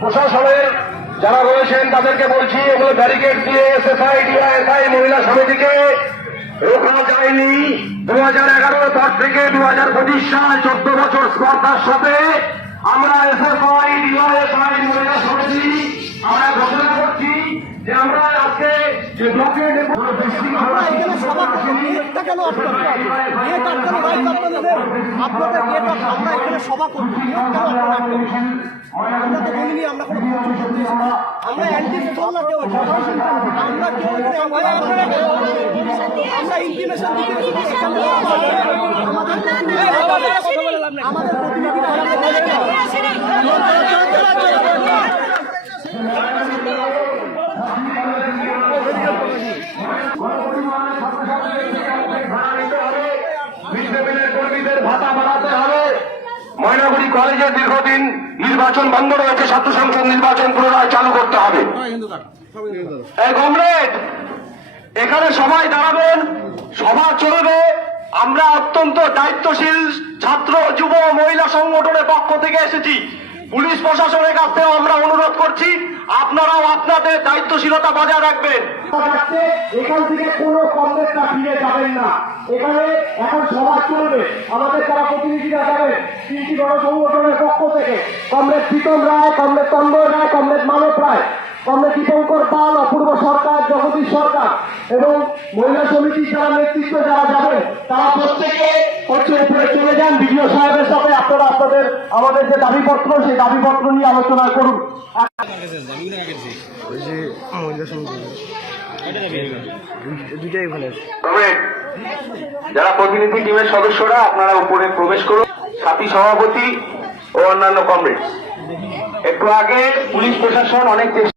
প্রশাসনের যারা রয়েছেন, তাদেরকে বলছি, এগুলো ব্যারিকেড দিয়ে এসএসআই ডিআইএসআই মহিলা সমিতিকে রোখা যায়নি। দু হাজার এগারো তার থেকে দু হাজার পঁচিশ সাল চোদ্দ বছর স্পর্ধার সাথে আমরা এসএসআই ডিআইএসআই মহিলা সমিতি, আমরা ঘোষণা করছি যে আমরা আজকে যে ব্লকে গেটটা কেন আটকানো গেট আটকানো আটকানো নেই আপনাদের গেট আমরা এখানে সভা করব? গেট কেন আপনারা আটকানো আমরা তো বলিনি আমরা কোনো আমরা অ্যান্টি পেট্রোল না কেউ আমরা কেউ আমরা আমরা দিতে আমাদের আমাদের প্রতিনিধিরা বিশ্ববিদ্যালয়ের কর্মীদের ভাতা বাড়াতে হবে ময়নাগুড়ি কলেজের দীর্ঘদিন নির্বাচন বন্ধ রয়েছে ছাত্র সংসদ নির্বাচন পুনরায় চালু করতে হবে। এই কমরেড এখানে সবাই দাঁড়াবেন সভা চলবে। আমরা অত্যন্ত দায়িত্বশীল ছাত্র যুব মহিলা সংগঠনের পক্ষ থেকে এসেছি। পুলিশ প্রশাসনের কাছ আমরা অনুরোধ করছি, আপনারাও আপনাদের দায়িত্বশীলতা বজায় রাখবেন। এখান থেকে কোনো কংগ্রেসটা ফিরে যাবেন না। এখানে এখন সভা চলবে, আমাদের যারা প্রতিনিধিরা যাবেন, তিনটি গণসংগঠনের পক্ষ থেকে comrade Pritam Roy comrade Tanmay Roy comrade Manab Roy comrade Dipankar Pal, Apurba Sarkar, Jagadish Sarkar এবং মহিলা সমিতির যারা নেতৃত্ব যারা যাবেন, তারা প্রত্যেকে হচ্ছে উপরে চলে যান, বিডিও আপনাদের আমাদের যে দাবিপত্র সেই দাবিপত্র নিয়ে আলোচনা করুন। তবে যারা প্রতিনিধি টিমের সদস্যরা আপনারা উপরে প্রবেশ করুন। সাথী সভাপতি ও অন্যান্য কমরেড একটু আগে পুলিশ প্রশাসন অনেক চেষ্টা